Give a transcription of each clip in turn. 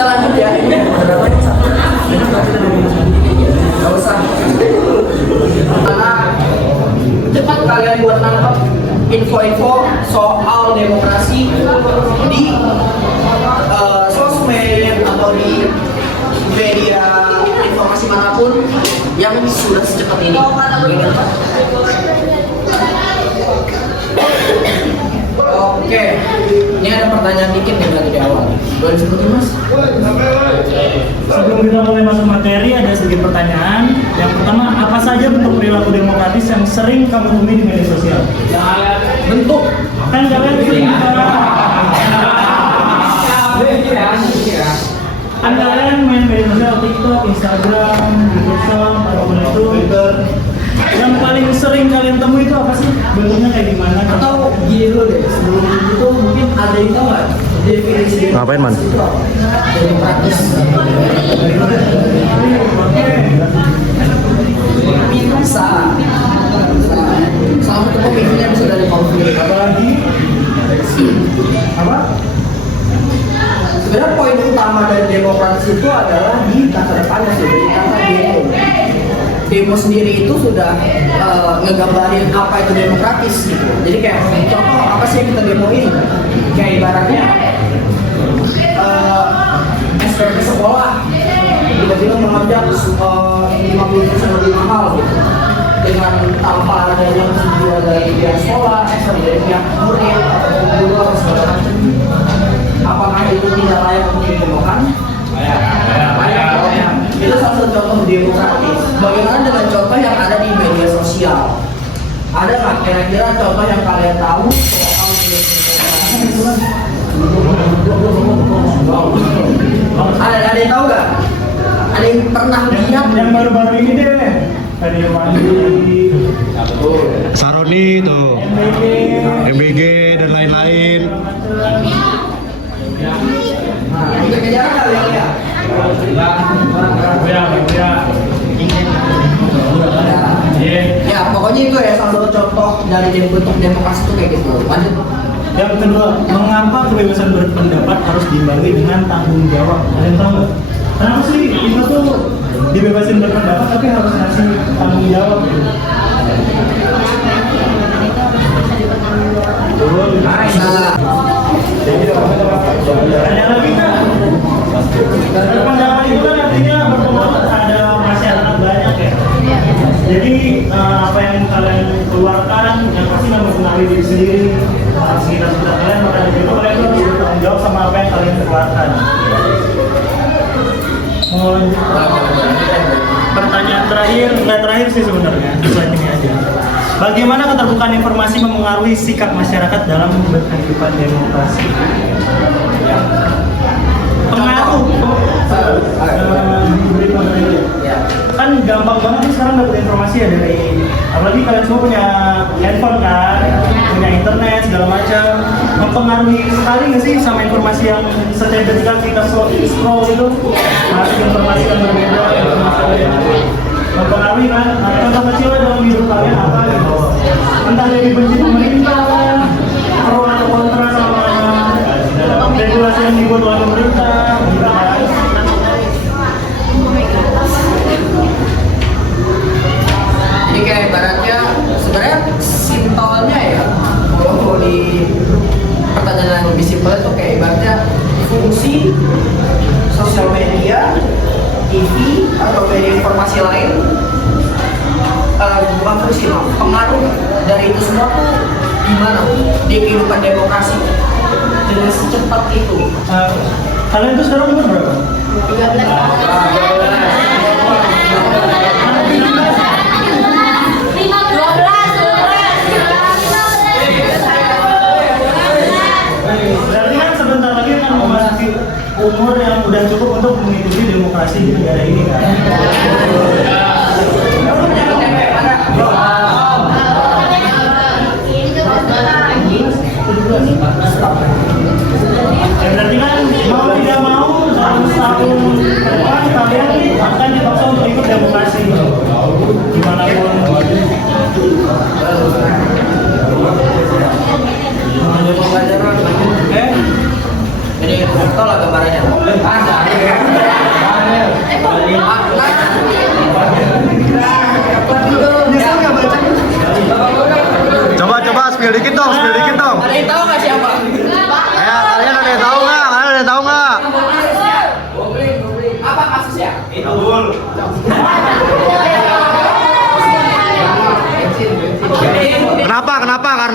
Kita lanjut ya. Ini berapa yang satu? Gak usah. Karena cepat kalian buat nangkep info-info soal demokrasi di sosmed atau di media informasi manapun yang sudah secepat ini. Oke, ini ada pertanyaan dikit nih lagi di awal. Boleh disebutin Mas? Sebelum kita mulai masuk materi, ada sedikit pertanyaan. Yang pertama, apa saja bentuk perilaku demokratis yang sering kamu temui di media sosial? Bentuk Kan kalian sering kan kalian main media sosial, TikTok, Instagram, YouTube Shop, apapun itu. Twitter. Yang paling sering kalian temui itu apa sih? Bentuknya kayak gimana? atau gini dulu deh, sebelum itu mungkin ada yang tahu nggak definisi Ngapain, Man? demokratis? Bisa. Salah satu pemicunya bisa dari konflik. Apalagi apa? Sebenarnya poin utama dari demokratis itu adalah di kata depannya sih, di kata demo. Demo sendiri itu sudah ngegambarin apa itu demokratis gitu. Jadi kayak contoh apa sih yang kita demoin? Kayak ibaratnya SPP sekolah tiba-tiba mengajak 50% lebih mahal gitu. Dengan tanpa adanya persetujuan dari pihak sekolah, dari pihak murid atau guru atau segala macam. Apakah itu tidak layak untuk didemokan? Layak. Itu salah satu contoh demokratis. Bagaimana dengan contoh yang ada di media sosial? Ada nggak kira-kira contoh yang kalian tahu soal media sosial? Ada yang tahu nggak? Ada yang pernah lihat? Yang baru-baru ini deh. Tadi yang lagi Saroni tuh, MBG dan lain-lain. Nah, itu kejaran kalian ya? Ya, pokoknya itu ya salah satu contoh dari bentuk demokrasi itu kayak gitu. Lanjut. Yang kedua, mengapa kebebasan berpendapat harus diimbangi dengan tanggung jawab? Kalian tahu nggak? Kenapa sih kita tuh dibebasin berpendapat tapi harus ngasih tanggung jawab gitu? Nah, Ada lagi kan? Berpendapat itu kan artinya berpendapat ada masyarakat banyak ya. Jadi apa yang kalian keluarkan yang pasti mempengaruhi diri sendiri, sekitar kalian, maka dari itu kalian harus bertanggung jawab sama apa yang kalian keluarkan. Mau lanjut? Pertanyaan terakhir, nggak terakhir sih sebenarnya, cuma ini aja. Bagaimana keterbukaan informasi memengaruhi sikap masyarakat dalam berkehidupan demokrasi? Pengaruh. Kan gampang banget nih sekarang dapat informasi ya dari, apalagi kalian semua punya handphone kan, punya internet segala macam. Mempengaruhi sekali nggak sih sama informasi yang setiap ketika kita scroll itu masuk informasi yang berbeda, mempengaruhi kan? Nah, contoh kecil dalam hidup kalian apa gitu? Entah dari benci pemerintah, pro atau kontra sama regulasi yang dibuat oleh pemerintah, gitu kan? jadi kayak ibaratnya sebenarnya simpelnya ya, kalau di pertanyaan yang lebih simpel itu kayak ibaratnya fungsi sosial media, TV atau media informasi lain, bukan fungsi, pengaruh dari itu semua tuh gimana di kehidupan demokrasi dengan secepat itu. Kalian tuh sekarang umur berapa? 12. Berarti kan sebentar lagi kan memasuki umur yang udah cukup untuk mengikuti demokrasi di negara ini kan? Ya berarti kan mau tidak mau 100 tahun ke depan kalian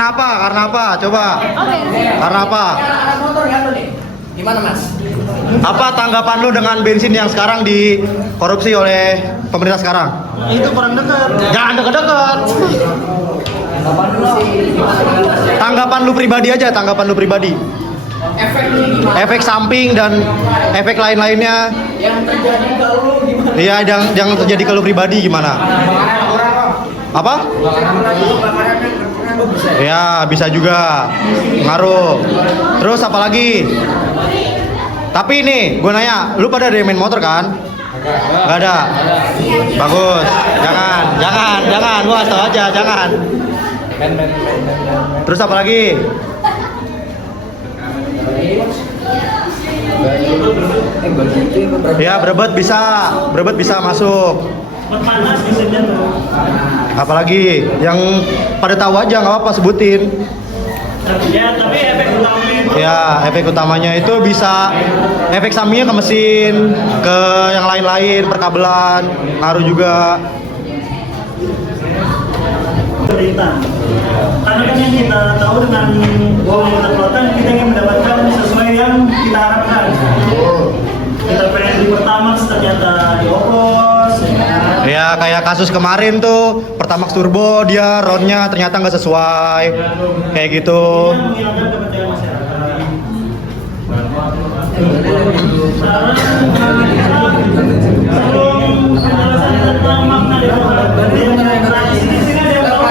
Karena apa? Karena apa? Coba. Karena apa? Anak motor nggak tuh nih? Gimana mas? Apa tanggapan lu dengan bensin yang sekarang dikorupsi oleh pemerintah sekarang? Itu kurang dekat. Jangan deket-deket. Kapan dulu sih? Tanggapan lu pribadi aja, tanggapan lu pribadi. Efeknya gimana? Efek samping dan efek lain-lainnya. Yang terjadi kalau lu gimana? Iya, yang terjadi ke lu pribadi gimana? Apa? Ya, bisa juga ngaruh. Terus apa lagi? Tapi nih, gue nanya, lu pada ada yang main motor kan? Gak ada. Bagus. Jangan. Gua kasih tau aja, jangan. Terus apa lagi? Ya, Brebet bisa masuk. Panas biasanya tuh. Apalagi yang pada tahu aja nggak apa-apa sebutin. Ya, tapi efek utamanya itu Ya, efek utamanya itu bisa efek sampingnya ke mesin, ke yang lain-lain, perkabelan, ngaruh juga. pemerintah. Karena kan yang kita tahu dengan pemerintah kelautan, kita ingin mendapatkan sesuai yang kita harapkan. Intervensi pertama ternyata dioplos, Ya, kayak kasus kemarin tuh, Pertamax Turbo dia ronnya ternyata nggak sesuai, kayak gitu. Ini menghilangkan kepercayaan masyarakat. Sebelum penjelasan tentang makna demokrasi di sini ada yang tahu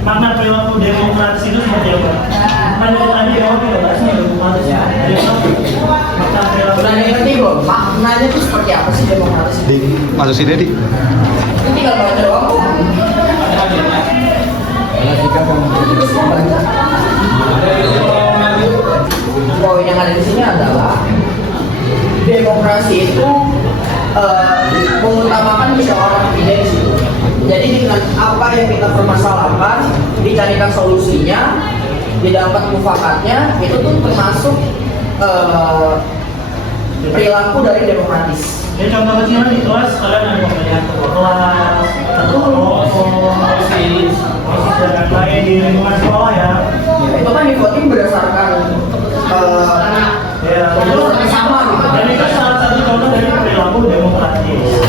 makna perilaku demokrasi itu seperti apa? Kan dari tadi ya tidak bahasnya demokrasi. Ada yang tahu? Makna perilaku. Udah ngerti belum? Maknanya itu seperti apa sih demokrasi? Masuk sini, Di. Itu tinggal baca doang kok. Poin yang ada di sini adalah demokrasi itu mengutamakan musyawarah tidak di situ. Jadi dengan apa yang kita permasalahkan, dicarikan solusinya, didapat mufakatnya, itu tuh termasuk perilaku dari demokratis. Ya contoh kecil di kelas kalian ada pembelajaran kelas, osis dan lain di lingkungan sekolah ya. Itu kan di voting berdasarkan Ya, keputusan bersama gitu. dan itu salah satu contoh dari perilaku demokratis.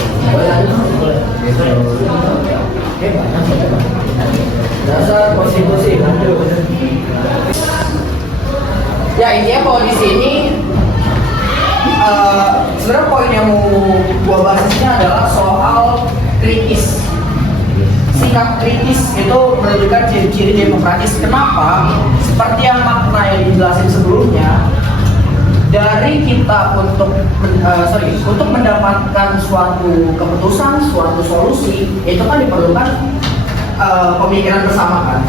Dasar konstitusi. Ya intinya kalau di sini sebenarnya poin yang mau gua bahas ini adalah soal kritis. Sikap kritis itu menunjukkan ciri-ciri demokratis. Kenapa? Seperti yang makna yang dijelasin sebelumnya, dari kita untuk mendapatkan suatu keputusan, suatu solusi, itu kan diperlukan pemikiran bersama kan.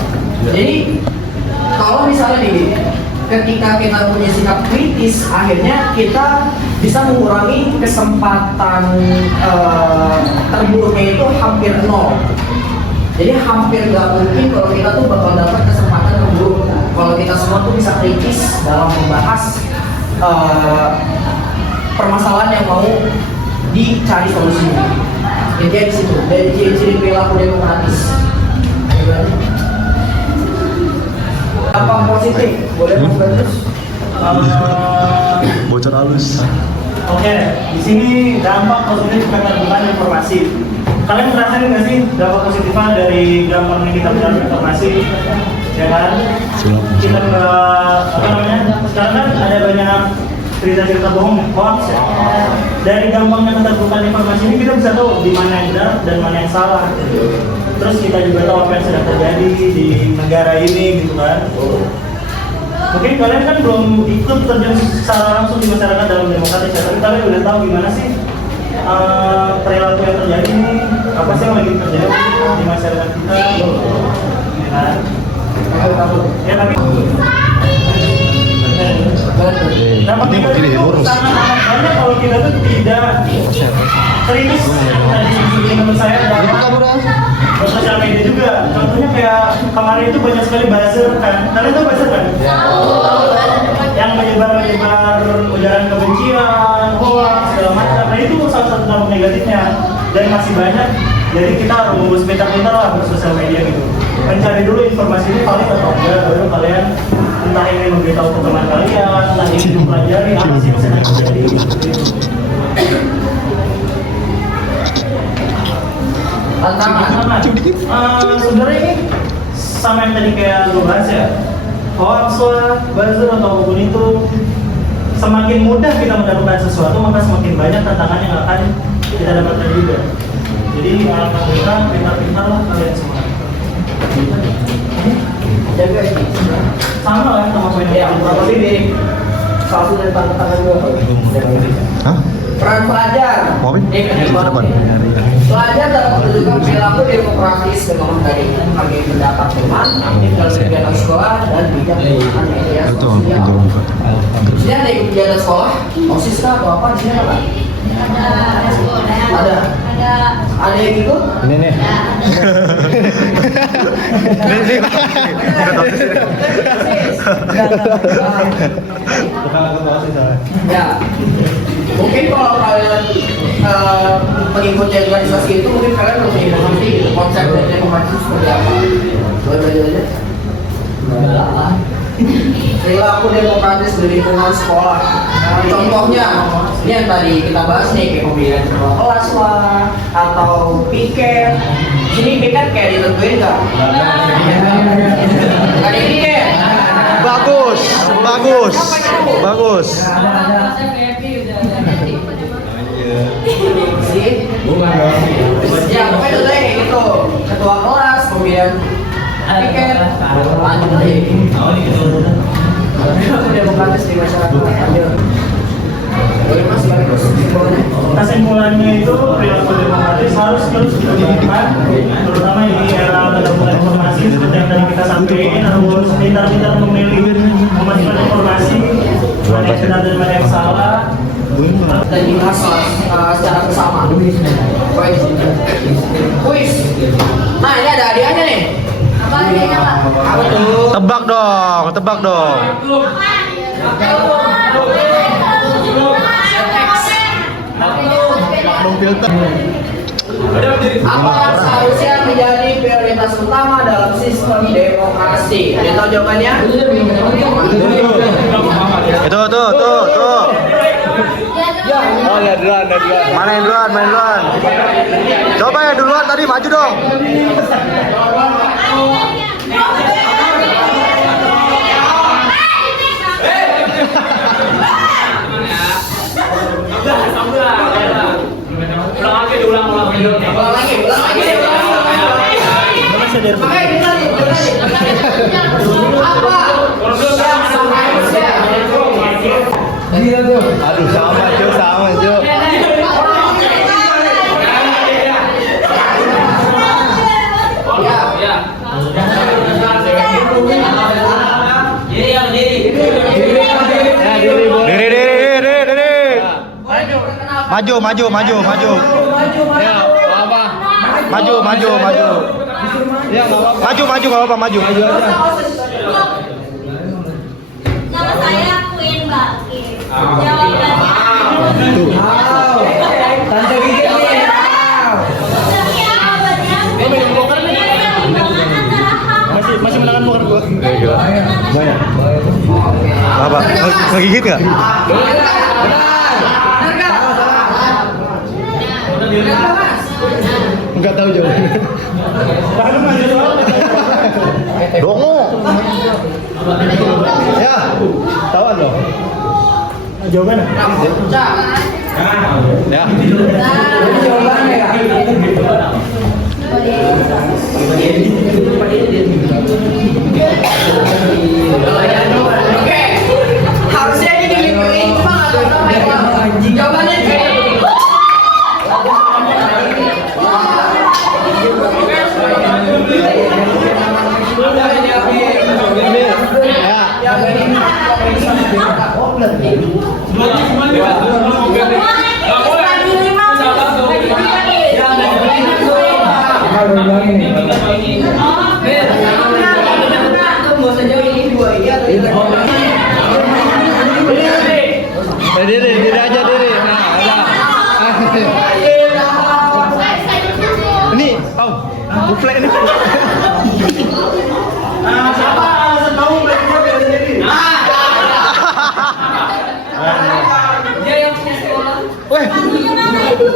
Jadi kalau misalnya ketika kita punya sikap kritis, akhirnya kita bisa mengurangi kesempatan terburuknya itu hampir nol. Jadi hampir nggak mungkin kalau kita tuh bakal dapat kesempatan terburuk kalau kita semua tuh bisa kritis dalam membahas permasalahan yang mau dicari solusinya. Intinya di situ dari ciri-ciri perilaku demokratis. Dampak positif boleh Mas? Bocor halus. Oke, di sini dampak positif keterbukaan informasi. Kalian ngerasain nggak sih dampak positifnya dari gampangnya kita belajar informasi? Ya kan? Kita nggak apa namanya? Sekarang kan ada banyak cerita-cerita bohong, hoax ya. Dari gampangnya keterbukaan informasi ini kita bisa tahu di mana yang benar dan mana yang salah. Terus kita juga tahu apa yang sedang terjadi di negara ini gitu kan. Mungkin kalian kan belum ikut terjun secara langsung di masyarakat dalam demokrasi, tapi kalian udah tahu gimana sih perilaku yang terjadi ini, apa sih yang lagi terjadi di masyarakat kita. Ya tapi dapat kita itu karena kalau kita tuh tidak kritis tadi menurut saya dalam sosial media juga. Contohnya kayak kemarin itu banyak sekali buzzer kan. Kalian tahu buzzer kan? Yang menyebar ujaran kebencian, hoax segala macam. Nah itu salah satu dampak negatifnya. Dan masih banyak Jadi kita harus pintar-pintar lah bersosial media gitu. Mencari dulu informasi ini valid atau enggak, baru kalian entah ingin memberitahu ke teman kalian, entah ingin mempelajari apa sih yang sedang terjadi. Tantangan. Sebenarnya ini sama yang tadi kayak lu bahas ya. Hoax lah, buzzer atau apapun itu, semakin mudah kita mendapatkan sesuatu, maka semakin banyak tantangan yang akan kita dapatkan juga. Jadi alhamdulillah pintar-pintar lah kalian semua. Jaga ini. Sama lah sama poin Ya, kurang lebih mirip. Salah satu dari tantangan gue. Hah? Peran pelajar. Mau apa? Depan. Pelajar dalam menunjukkan perilaku demokratis dengan dari berbagai pendapat teman, aktif dalam kegiatan sekolah dan bijak menggunakan media sosial. Dia ada kegiatan sekolah, OSIS kah atau apa? Di sini apa? Ada. Ada yang ikut? Ini nih. Ini. Ya, mungkin kalau kalian mengikuti organisasi itu, mungkin kalian lebih mengerti konsep dari demokrasi seperti apa. Belajar aja. Perilaku demokratis di lingkungan sekolah. Contohnya, ini yang tadi kita bahas nih, kayak pemilihan ketua kelas lah, atau piket. Ini piket kayak ditentuin nggak? Nggak ada piket. Bagus. Sih? Ya, pokoknya itu deh kayak gitu. Ketua kelas, pemilihan piket, lanjut aja. Perilaku demokratis di masyarakat. Lanjut. Boleh Mas, kesimpulannya itu perilaku demokratis harus terus diperhatikan, terutama di era keterbukaan informasi seperti yang tadi kita sampaikan, harus pintar-pintar memilih memasukkan informasi mana yang benar dan mana yang salah dan dibahas secara bersama. Kuis. Nah, ini ada hadiahnya nih. Apa hadiahnya, Pak? Apa tuh? Tebak dong. Apa yang seharusnya menjadi prioritas utama dalam sistem demokrasi? Ada tahu jawabannya? Itu tuh. Mana yang duluan? Coba yang duluan tadi maju dong. Ulang lagi. Makanya kita nih, apa yang seharusnya Aduh, sama Jo. Diri. Maju. Maju kalau apa maju. Nama saya Queen Bakir. Jawabannya. Tante Gigi nih. masih menangan bukan gua. Banyak. Apa? Ngegigit nggak? Enggak tahu jawabannya. Dongo. Ya, tahuan loh. Jawabannya? Ya. Jawabannya ya. Oke, harusnya ini digituin, cuma nggak tahu kenapa. Jawabannya kayak Diri aja. Nah, ada. Ini buffle ini. Siapa alasan kamu belajar biar sendiri? Dia yang punya sekolah. Weh, Punya nama itu.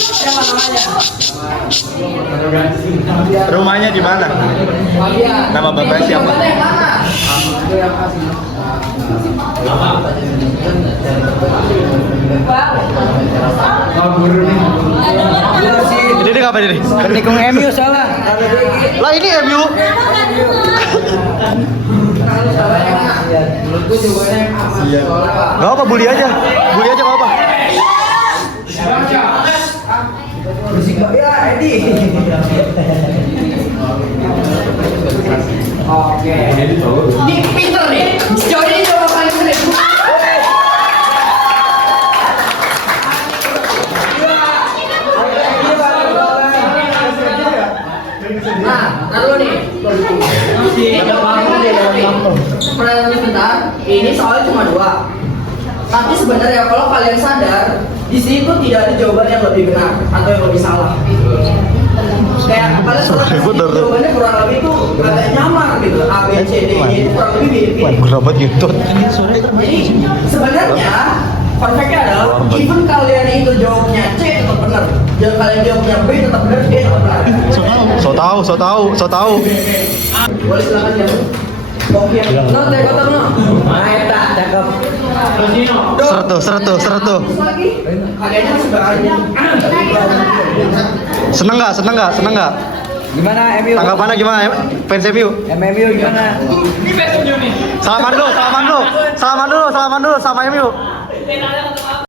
Siapa namanya? rumahnya di mana? Fabian. Nama bapak siapa? Jawabannya yang mana? Aku yang kasih. Ini apa ini? Pendukung MU salah. Lah ini MU. Kalau salahnya nggak? Menurutku jawabannya aman. Soalnya Pak. Gak apa, bully aja gak apa. Bersih Mbak ya, Edi. Oke. Ini pinter nih. Sejauh ini coba paling sulit. Nah, taruh nih. Perhatian sebentar. Ini soalnya cuma 2. Tapi sebenarnya kalau kalian sadar, di sini tuh tidak ada jawaban yang lebih benar atau yang lebih salah. Kayak kalian pernah Ribut, kasih jawabannya kurang lebih tuh agak nyamar gitu. A, B, C, D, E itu kurang lebih mirip. Berapa gitu? Jadi sebenarnya perfectnya adalah even kalian itu jawabnya C tetap benar. Jangan kalian jawabnya B tetap benar, D tetap benar. So tahu. Boleh silakan ya. Oke. No, teh kotor no. Nah, eta cakep. Sertu. Lagi. Kayaknya sudah ada. Seneng nggak? Gimana MU? Tanggapannya gimana? Fans MU? MU gimana? Salaman dulu sama MU.